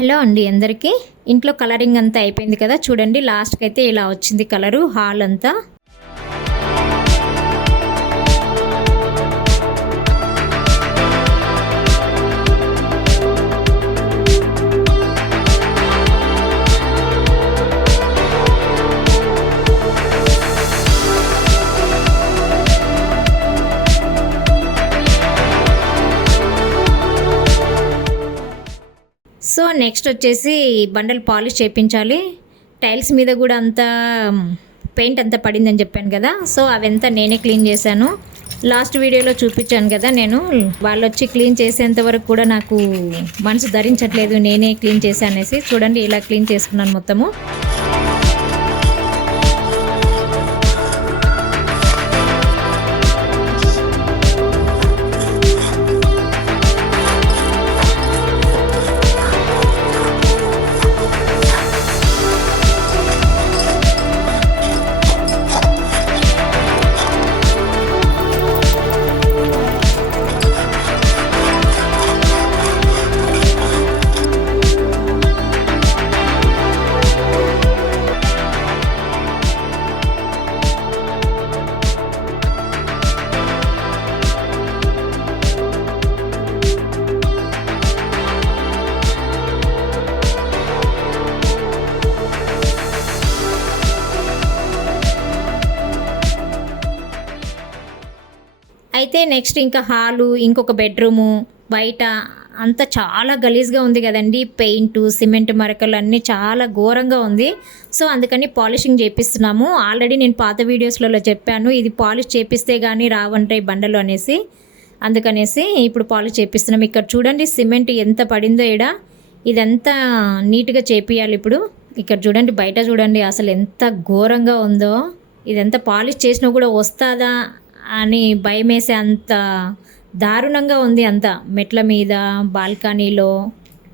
Hello అండి అందరికీ. ఇంట్లో కలరింగ్ అంతా అయిపోయింది కదా, చూడండి లాస్ట్కి అయితే ఇలా వచ్చింది కలరు హాల్ అంతా. సో నెక్స్ట్ వచ్చేసి బండలు పాలిష్ చేయించాలి. టైల్స్ మీద కూడా అంతా పెయింట్ అంతా పడిందని చెప్పాను కదా, సో అవంతా నేనే క్లీన్ చేశాను. లాస్ట్ వీడియోలో చూపించాను కదా, నేను వాళ్ళు వచ్చి క్లీన్ చేసేంత వరకు కూడా నాకు మనసు ధరించట్లేదు, నేనే క్లీన్ చేశాను అనేసి. చూడండి ఇలా క్లీన్ చేసుకున్నాను మొత్తము. అయితే నెక్స్ట్ ఇంకా హాలు, ఇంకొక బెడ్రూము, బయట అంతా చాలా గలీజ్గా ఉంది కదండి. పెయింట్, సిమెంట్ మరకలు అన్నీ చాలా ఘోరంగా ఉంది. సో అందుకని పాలిషింగ్ చేపిస్తున్నాము. ఆల్రెడీ నేను పాత వీడియోస్లలో చెప్పాను, ఇది పాలిష్ చేపిస్తే కానీ రావంటాయి బండలు అనేసి. అందుకనేసి ఇప్పుడు పాలిష్ చేపిస్తున్నాం. ఇక్కడ చూడండి సిమెంట్ ఎంత పడిందో ఇక్కడ. ఇదంతా నీట్గా చేపియాలి ఇప్పుడు. ఇక్కడ చూడండి, బయట చూడండి అసలు ఎంత ఘోరంగా ఉందో. ఇదంతా పాలిష్ చేసినా కూడా వస్తుందా అని భయం వేసే అంత దారుణంగా ఉంది. అంతా మెట్ల మీద, బాల్కనీలో,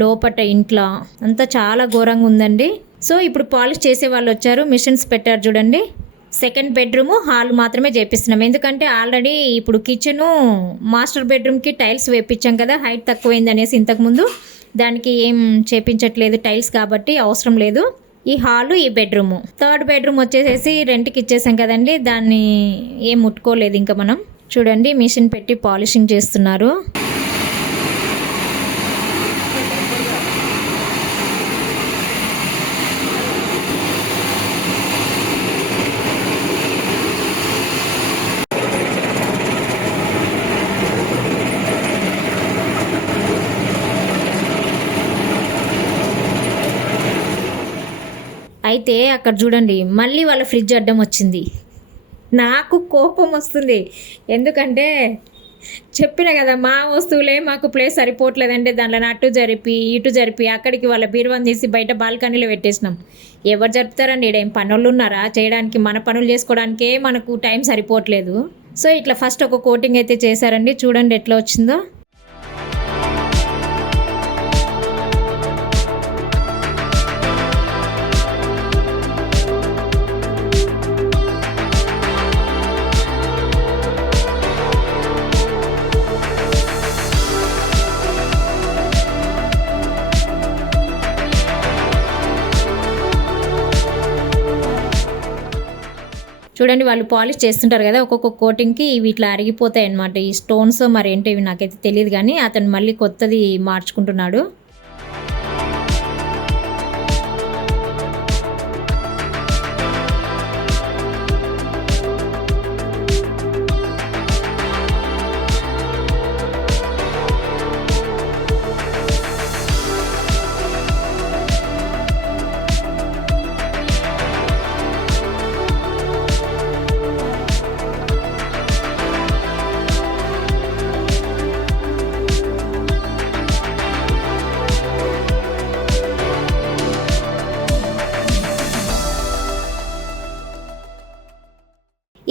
లోపట ఇంట్లో అంతా చాలా ఘోరంగా ఉందండి. సో ఇప్పుడు పాలిష్ చేసే వాళ్ళు వచ్చారు, మిషన్స్ పెట్టారు చూడండి. సెకండ్ బెడ్రూము, హాల్ మాత్రమే చేపిస్తున్నాం. ఎందుకంటే ఆల్రెడీ ఇప్పుడు కిచెను, మాస్టర్ బెడ్రూమ్కి టైల్స్ వేపించాం కదా, హైట్ తక్కువైంది అనేసి ఇంతకుముందు. దానికి ఏం చేపించట్లేదు టైల్స్, కాబట్టి అవసరం లేదు. ఈ హాలు, ఈ బెడ్రూము. థర్డ్ బెడ్రూమ్ వచ్చేసేసి రెంట్కి ఇచ్చేసాం కదండి, దాన్ని ఏం ముట్టుకోలేదు ఇంకా మనం. చూడండి మిషన్ పెట్టి పాలిషింగ్ చేస్తున్నారు. అయితే అక్కడ చూడండి మళ్ళీ వాళ్ళ ఫ్రిడ్జ్ అడ్డం వచ్చింది. నాకు కోపం వస్తుంది. ఎందుకంటే చెప్పిన కదా, మా వస్తువులే మాకు ప్లేస్ సరిపోవట్లేదంటే దాంట్లో అటు జరిపి ఇటు జరిపి అక్కడికి వాళ్ళ బీరువాని తీసి బయట బాల్కనీలో పెట్టేసినాం. ఎవరు జరుపుతారండి? ఇక్కడ ఏం పనులు ఉన్నారా చేయడానికి? మన పనులు చేసుకోవడానికే మనకు టైం సరిపోవట్లేదు. సో ఇట్లా ఫస్ట్ ఒక కోటింగ్ అయితే చేశారండి. చూడండి ఎట్లా వచ్చిందో. చూడండి వాళ్ళు పాలిష్ చేస్తుంటారు కదా, ఒక్కొక్క కోటింగ్కి ఇవి ఇట్లా అరిగిపోతాయి అన్నమాట. ఈ స్టోన్స్ మరి ఏంటో ఇవి నాకైతే తెలియదు, కానీ అతను మళ్ళీ కొత్తది మార్చుకుంటున్నాడు.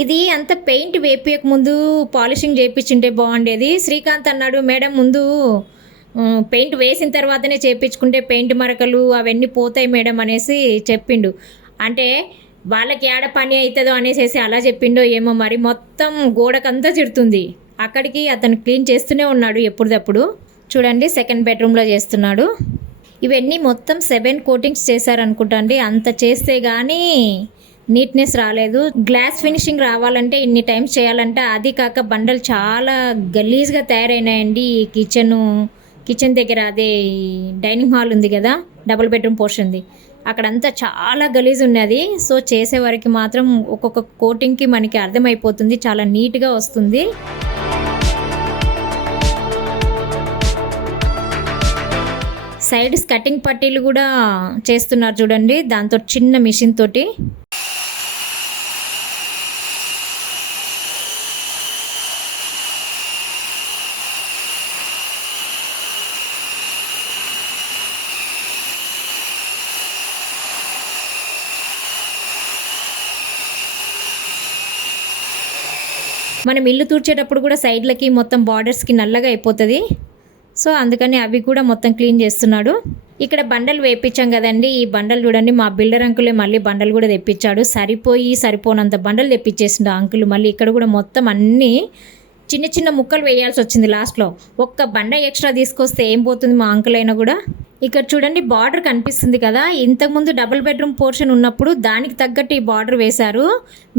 ఇది అంత పెయింట్ వేపియక ముందు పాలిషింగ్ చేయించుంటే బాగుండేది. శ్రీకాంత్ అన్నాడు, మేడం ముందు పెయింట్ వేసిన తర్వాతనే చేయించుకుంటే పెయింట్ మరకలు అవన్నీ పోతాయి మేడం అనేసి చెప్పిండు. అంటే వాళ్ళకి ఏడ పని అవుతుందో అనేసి అలా చెప్పిండో ఏమో మరి. మొత్తం గోడకంతా చిడుతుంది. అక్కడికి అతను క్లీన్ చేస్తూనే ఉన్నాడు ఎప్పుడప్పుడు. చూడండి సెకండ్ బెడ్రూమ్లో చేస్తున్నాడు. ఇవన్నీ మొత్తం 7 కోటింగ్స్ చేశారనుకుంటా అండి. అంత చేస్తే కానీ నీట్నెస్ రాలేదు. గ్లాస్ ఫినిషింగ్ రావాలంటే ఇన్ని టైమ్స్ చేయాలంటే, అది కాక బండలు చాలా గలీజ్గా తయారైనాయండి. ఈ కిచెన్ దగ్గర అదే డైనింగ్ హాల్ ఉంది కదా, డబుల్ బెడ్రూమ్ పోర్షన్ది, అక్కడంతా చాలా గలీజ్ ఉన్నది. సో చేసే వరకు మాత్రం ఒక్కొక్క కోటింగ్కి మనకి అర్థమైపోతుంది, చాలా నీట్గా వస్తుంది. సైడ్స్ కటింగ్ పట్టీలు కూడా చేస్తున్నారు చూడండి, దాంతో చిన్న మిషన్ తోటి. మనం ఇల్లు తూడ్చేటప్పుడు కూడా సైడ్లకి మొత్తం బార్డర్స్కి నల్లగా అయిపోతుంది. సో అందుకని అవి కూడా మొత్తం క్లీన్ చేస్తున్నాడు. ఇక్కడ బండలు వేయించాం కదండి, ఈ బండలు చూడండి, మా బిల్డర్ అంకులే మళ్ళీ బండలు కూడా తెప్పించాడు. సరిపోనంత బండలు తెప్పించేసిండు ఆ అంకుల్. మళ్ళీ ఇక్కడ కూడా మొత్తం అన్నీ చిన్న చిన్న ముక్కలు వేయాల్సి వచ్చింది లాస్ట్లో. ఒక్క బండ ఎక్స్ట్రా తీసుకొస్తే ఏం పోతుంది మా అంకుల్ అయినా కూడా. ఇక్కడ చూడండి బార్డర్ కనిపిస్తుంది కదా, ఇంతకుముందు డబుల్ బెడ్రూమ్ పోర్షన్ ఉన్నప్పుడు దానికి తగ్గట్టు ఈ బార్డర్ వేశారు.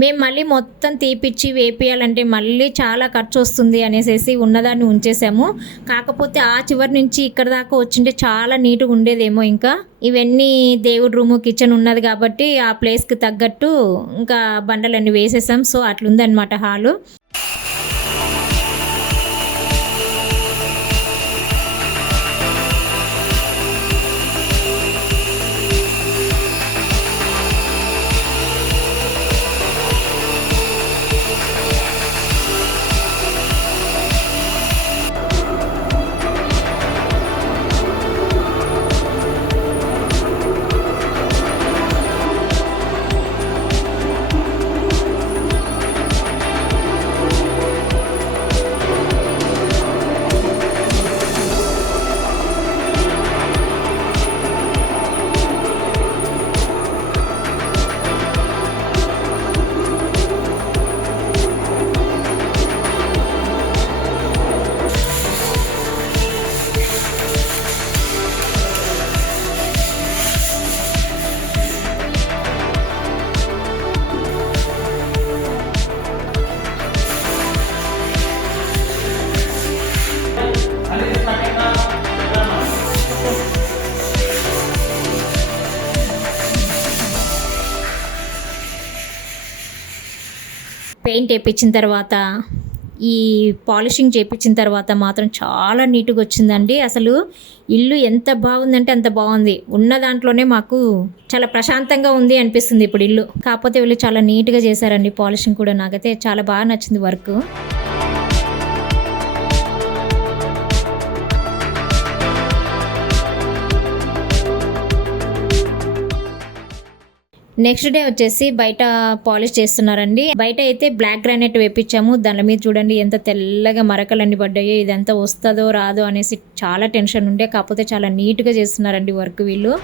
మేము మళ్ళీ మొత్తం తీపిచ్చి వేపియాలంటే మళ్ళీ చాలా ఖర్చు వస్తుంది అనేసి ఉన్నదాన్ని ఉంచేసాము. కాకపోతే ఆ చివరి నుంచి ఇక్కడ దాకా వచ్చింటే చాలా నీట్గా ఉండేదేమో. ఇంకా ఇవన్నీ దేవుడి రూము, కిచెన్ ఉన్నది కాబట్టి ఆ ప్లేస్కి తగ్గట్టు ఇంకా బండలన్నీ వేసేసాం. So అట్లుందనమాట hall. పెయింట్ వేయించిన తర్వాత, ఈ పాలిషింగ్ చేయించిన తర్వాత మాత్రం చాలా నీట్గా వచ్చిందండి. అసలు ఇల్లు ఎంత బాగుందంటే అంత బాగుంది. ఉన్న దాంట్లోనే మాకు చాలా ప్రశాంతంగా ఉంది అనిపిస్తుంది ఇప్పుడు ఇల్లు. కాకపోతే వీళ్ళు చాలా నీట్గా చేశారండి పాలిషింగ్ కూడా. నాకైతే చాలా బాగా నచ్చింది వర్క్. నెక్స్ట్ డే వచ్చేసి బయట పాలిష్ చేస్తున్నారండి. బయట అయితే బ్లాక్ గ్రానైట్ వేపించాము. దాని మీద చూడండి ఎంత తెల్లగా మరకలన్నీ పడ్డాయో. ఇదంతా వస్తుందో రాదో అనేసి చాలా టెన్షన్ ఉండే. కాకపోతే చాలా నీట్గా చేస్తున్నారండి వర్క్ వీళ్ళు.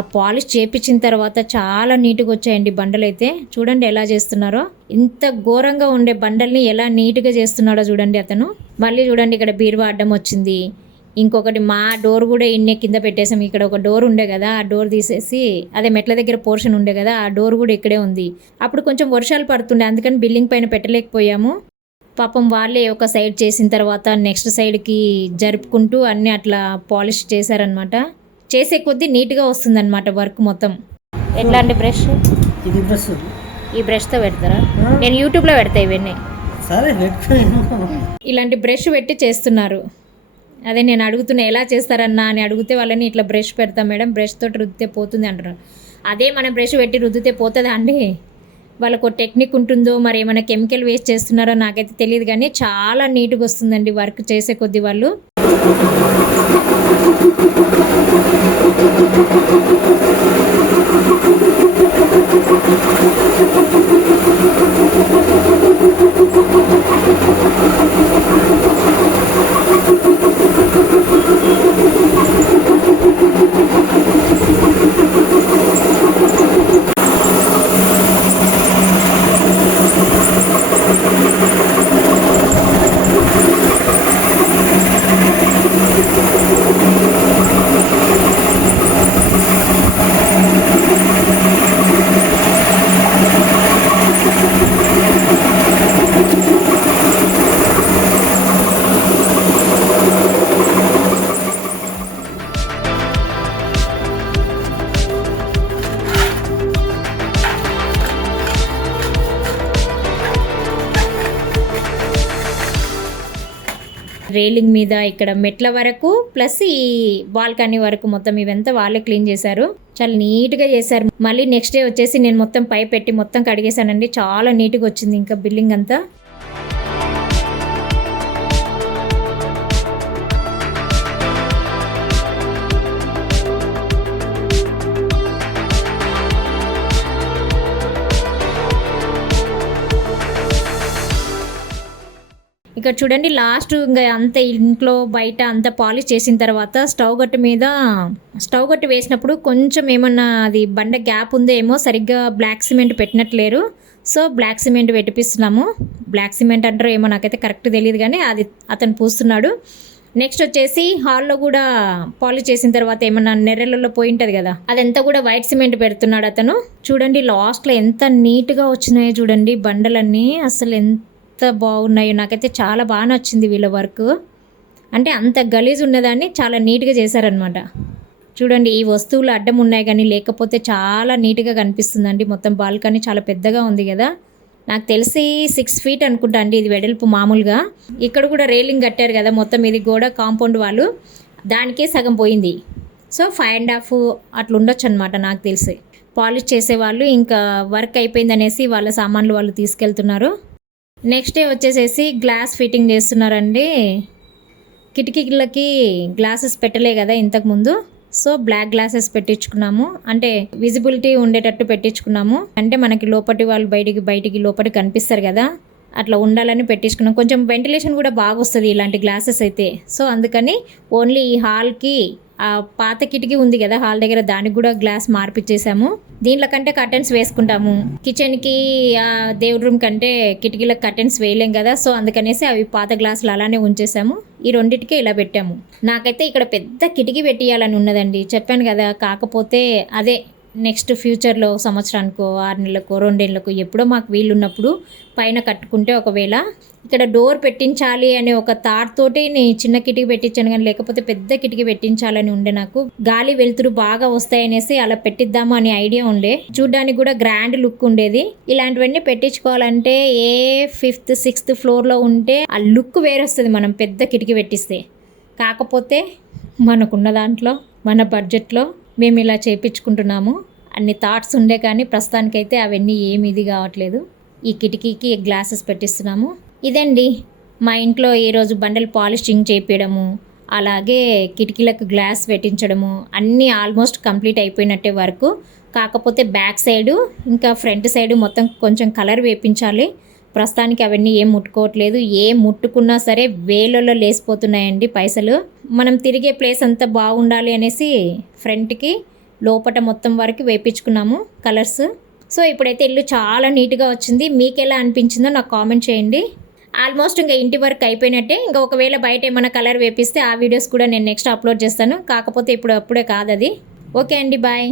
ఆ పాలిష్ చేపించిన తర్వాత చాలా నీట్గా వచ్చాయండి బండలు అయితే. చూడండి ఎలా చేస్తున్నారో. ఇంత ఘోరంగా ఉండే బండల్ని ఎలా నీట్గా చేస్తున్నాడో చూడండి అతను. మళ్ళీ చూడండి ఇక్కడ బీరువా అడ్డం వచ్చింది. ఇంకొకటి మా డోర్ కూడా ఇన్నే కింద పెట్టేసాం. ఇక్కడ ఒక డోర్ ఉండే కదా, ఆ డోర్ తీసేసి అదే మెట్ల దగ్గర పోర్షన్ ఉండే కదా, ఆ డోర్ కూడా ఇక్కడే ఉంది. అప్పుడు కొంచెం వర్షాలు పడుతుండే, అందుకని బిల్డింగ్ పైన పెట్టలేకపోయాము. పాపం వాళ్ళే ఒక సైడ్ చేసిన తర్వాత నెక్స్ట్ సైడ్కి జరుపుకుంటూ అన్నీ అట్లా పాలిష్ చేశారనమాట. చేసే కొద్దీ నీట్గా వస్తుందన్నమాట వర్క్ మొత్తం. ఎట్లాంటి బ్రష్? ఇది బ్రష్. ఈ బ్రష్తో పెడతారా? నేను యూట్యూబ్లో పెడతా ఇవన్నీ. సరే ఇలాంటి బ్రష్ పెట్టి చేస్తున్నారు. అదే నేను అడుగుతున్నా ఎలా చేస్తారన్నా అని అడిగితే వాళ్ళని ఇట్లా బ్రష్ పెడతాం మేడం, బ్రష్ తోటి రుద్దితే పోతుంది అంటారు. అదే మన బ్రష్ పెట్టి రుద్దితే పోతుందా అండి? వాళ్ళకు టెక్నిక్ ఉంటుందో మరి ఏమైనా కెమికల్ వేస్ట్ చేస్తున్నారో నాకైతే తెలియదు, కానీ చాలా నీట్గా వస్తుందండి వర్క్ చేసే కొద్దీ వాళ్ళు. రేలింగ్ మీద ఇక్కడ మెట్ల వరకు ప్లస్ ఈ బాల్కనీ వరకు మొత్తం ఇవంతా వాళ్ళే క్లీన్ చేశారు. చాలా నీట్గా చేశారు. మళ్ళీ నెక్స్ట్ డే వచ్చేసి నేను మొత్తం పై పెట్టి మొత్తం కడిగేశానండి. చాలా నీట్గా వచ్చింది ఇంకా బిల్డింగ్ అంతా. ఇక్కడ చూడండి లాస్ట్ ఇంకా అంత ఇంట్లో బయట అంత పాలిష్ చేసిన తర్వాత స్టవ్ గట్టు వేసినప్పుడు కొంచెం ఏమన్నా అది బండ గ్యాప్ ఉందో ఏమో, సరిగ్గా బ్లాక్ సిమెంట్ పెట్టినట్లేరు. సో బ్లాక్ సిమెంట్ పెట్టిపిస్తున్నాము. బ్లాక్ సిమెంట్ అంటారో ఏమో నాకైతే కరెక్ట్ తెలియదు, కానీ అది అతను పూస్తున్నాడు. నెక్స్ట్ వచ్చేసి హాల్లో కూడా పాలిష్ చేసిన తర్వాత ఏమన్నా నెర్రెలలో పోయి ఉంటుంది కదా, అదంతా కూడా వైట్ సిమెంట్ పెడుతున్నాడు అతను. చూడండి లాస్ట్లో ఎంత నీట్గా వచ్చినాయో చూడండి బండలన్నీ, అసలు ఎంత బాగున్నాయో. నాకైతే చాలా బాగా నచ్చింది వీళ్ళ వర్క్. అంటే అంత గలీజ్ ఉన్నదాన్ని చాలా నీట్గా చేశారనమాట. చూడండి ఈ వస్తువులు అడ్డం ఉన్నాయి కానీ లేకపోతే చాలా నీట్గా కనిపిస్తుందండి. మొత్తం బాల్కనీ చాలా పెద్దగా ఉంది కదా, నాకు తెలిసి 6 feet అనుకుంటా అండి ఇది వెడల్పు మామూలుగా. ఇక్కడ కూడా రేలింగ్ కట్టారు కదా మొత్తం, ఇది కూడా కాంపౌండ్ వాళ్ళు, దానికే సగం పోయింది. సో 5.5 అట్లా ఉండొచ్చు అనమాట నాకు తెలిసి. పాలిష్ చేసేవాళ్ళు ఇంకా వర్క్ అయిపోయింది అనేసి వాళ్ళ సామాన్లు వాళ్ళు తీసుకెళ్తున్నారు. నెక్స్ట్ డే వచ్చేసేసి గ్లాస్ ఫిట్టింగ్ చేస్తున్నారండి. కిటికీలకి గ్లాసెస్ పెట్టలే కదా ఇంతకుముందు, సో బ్లాక్ గ్లాసెస్ పెట్టించుకున్నాము. అంటే విజిబిలిటీ ఉండేటట్టు పెట్టించుకున్నాము. అంటే మనకి లోపటి వాళ్ళు బయటికి లోపలికి కనిపిస్తారు కదా, అట్లా ఉండాలని పెట్టించుకున్నాం. కొంచెం వెంటిలేషన్ కూడా బాగా వస్తుంది ఇలాంటి గ్లాసెస్ అయితే. సో అందుకని ఓన్లీ ఈ హాల్కి ఆ పాత కిటికీ ఉంది కదా హాల్ దగ్గర, దానికి కూడా గ్లాస్ మార్పిచ్చేసాము. దీంట్లో కంటే కర్టెన్స్ వేసుకుంటాము. కిచెన్కి ఆ దేవుడి రూమ్ కంటే కిటికీలకు కర్టెన్స్ వేయలేం కదా, సో అందుకనేసి అవి పాత గ్లాసులు అలానే ఉంచేసాము. ఈ రెండింటికే ఇలా పెట్టాము. నాకైతే ఇక్కడ పెద్ద కిటికీ పెట్టియాలని ఉన్నదండి, చెప్పాను కదా. కాకపోతే అదే నెక్స్ట్ ఫ్యూచర్లో సంవత్సరానికో 6 నెలలకో 2 ఏళ్ళకో ఎప్పుడో మాకు వీలున్నప్పుడు పైన కట్టుకుంటే, ఒకవేళ ఇక్కడ డోర్ పెట్టించాలి అనే ఒక థాట్ తోటి నేను చిన్న కిటికీ పెట్టించాను, కానీ లేకపోతే పెద్ద కిటికీ పెట్టించాలని ఉండే. నాకు గాలి వెలుతురు బాగా వస్తాయనేసి అలా పెట్టిద్దాము అనే ఐడియా ఉండే. చూడ్డానికి కూడా గ్రాండ్ లుక్ ఉండేది. ఇలాంటివన్నీ పెట్టించుకోవాలంటే ఏ 5th 6th ఫ్లోర్లో ఉంటే ఆ లుక్ వేరే వస్తుంది మనం పెద్ద కిటికీ పెట్టిస్తే. కాకపోతే మనకున్న దాంట్లో మన బడ్జెట్లో మేము ఇలా చేయించుకుంటున్నాము. అన్ని థాట్స్ ఉండే కానీ ప్రస్తుతానికైతే అవన్నీ ఏమి ఇది కావట్లేదు. ఈ కిటికీకి గ్లాసెస్ పెట్టిస్తున్నాము. ఇదండి మా ఇంట్లో ఈరోజు బండలు పాలిషింగ్ చేయించడము, అలాగే కిటికీలకు గ్లాస్ పెట్టించడము అన్నీ ఆల్మోస్ట్ కంప్లీట్ అయిపోయినట్టే వరకు. కాకపోతే బ్యాక్ సైడు ఇంకా ఫ్రంట్ సైడు మొత్తం కొంచెం కలర్ వేయించాలి. ప్రస్తుతానికి అవన్నీ ఏం ముట్టుకోవట్లేదు. ఏం ముట్టుకున్నా సరే వేలలో లేసిపోతున్నాయండి పైసలు. మనం తిరిగే ప్లేస్ అంతా బాగుండాలి అనేసి ఫ్రంట్కి లోపల మొత్తం వరకు వేయించుకున్నాము కలర్స్. సో ఇప్పుడైతే ఇల్లు చాలా నీట్గా వచ్చింది. మీకు ఎలా అనిపించిందో నాకు కామెంట్ చేయండి. ఆల్మోస్ట్ ఇంకా ఇంటి వర్క్ అయిపోయినట్టే. ఇంకా ఒకవేళ బయట ఏమైనా కలర్ వేపిస్తే ఆ వీడియోస్ కూడా నేను నెక్స్ట్ అప్లోడ్ చేస్తాను. కాకపోతే ఇప్పుడు అప్పుడే కాదు అది. ఓకే అండి, బాయ్.